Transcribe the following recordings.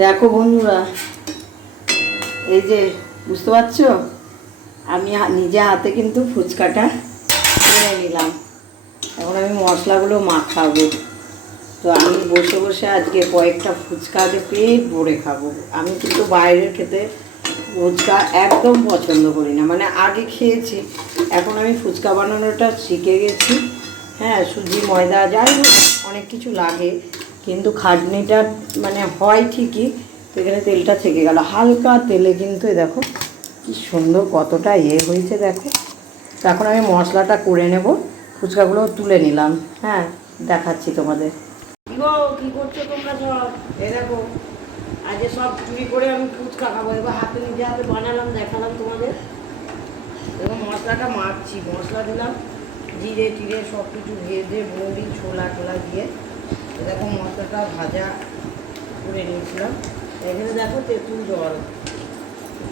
দেখো বন্ধুরা, এই যে বুঝতে পারছো, আমি নিজে হাতে কিন্তু ফুচকাটা কিনে নিলাম। এখন আমি মশলাগুলো মাখাবো। তো আমি বসে বসে আজকে কয়েকটা ফুচকা আগে পেট ভরে খাবো। আমি কিন্তু বাইরে খেতে ফুচকা একদম পছন্দ করি না, মানে আগে খেয়েছি, এখন আমি ফুচকা বানানোটা শিখে গেছি। হ্যাঁ, সুজি ময়দা যাই হোক অনেক কিছু লাগে, কিন্তু খাটনিটা মানে হয় ঠিকই। তো এখানে তেলটা থেকে গেল, হালকা তেলে কিন্তু দেখো কি সুন্দর কতটা হয়েছে দেখো। তো এখন আমি মশলাটা করে নেব, ফুচকাগুলো তুলে নিলাম। হ্যাঁ, দেখাচ্ছি তোমাদের। কি গো, কি করছো তোমরা সব? এ দেখো, আজকে সব চুরি করে আমি ফুচকা খাবো। এবার হাতে নিজে হাতে বানালাম, দেখালাম তোমাদের। এবং মশলাটা মাখছি, মশলা দিলাম, জিরে টিরে সব কিছু ভেজে বড়ি ছোলা টোলা দিয়ে দেখো মশলাটা ভাজা করে নিয়েছিলাম। এখানে দেখো তেঁতুল জল।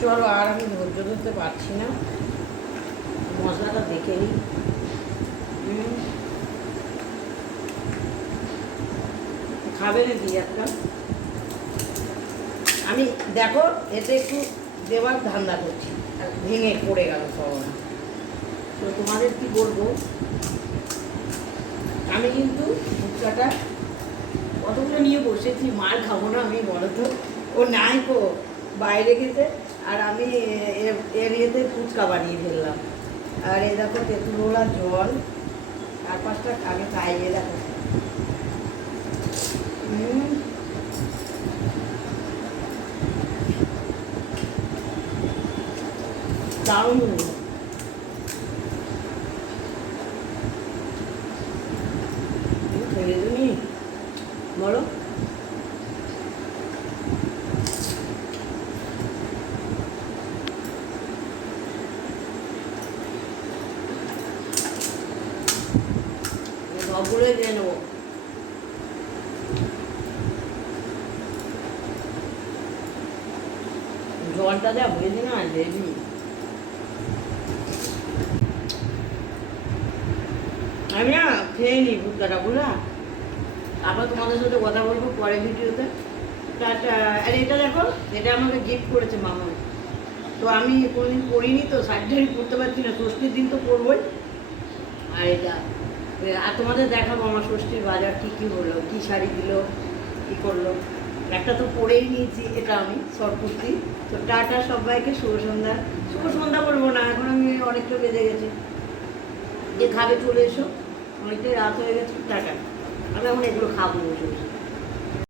চলো, আর আমি ধৈর্য ধরতে পারছি না, মশলাটা দেখে নিই। খাবে নাকি একটা? আমি দেখো এতে একটু দেওয়ার ধান্দা করছি, আর ভেঙে পড়ে গেল সব। তো তোমাদের কি বলবো, আমি কিন্তু ফুচকাটা কতগুলো নিয়ে বসেছি, মার খাবো না আমি, বলো তো। ও নাই তো বাইরে গেছে, আর আমি এর ইয়েতে ফুচকা বানিয়ে ফেললাম। আর এ দেখো তেঁতুলওয়ালা জল, 4-5টা আগে খাইয়ে দেখো। দারুণ। বলো, সবগুলোই দিয়ে নেবো। জলটা যা হয়েছে না হেভি। আমি না খেয়ে নিই ফুচকাটা, বুঝলা? আবার তোমাদের সাথে কথা বলবো পরে ভিডিওতে। আর এটা দেখো, এটা আমাকে গিফট করেছে মামা। তো আমি কোনোদিন পরিনি, তো শাড়ি পরতে পারছি না, ষষ্ঠীর দিন তো পরবই। আর এটা, আর তোমাদের দেখাবো আমার ষষ্ঠীর বাজার কী কী হলো, কী শাড়ি দিল, কী করলো। একটা তো পরেই নিয়েছি, এটা আমি শর্ট কুর্তি। তো টাটা সবাইকে, শুভ সন্ধ্যা। শুভ সন্ধ্যা বলবো না, এখন আমি অনেকটা বেজে গেছে, যে খাবে চলে এসো, অনেকটাই রাত হয়ে গেছে। টাটা। আমি এখন এগুলো খাবো বসে বসে।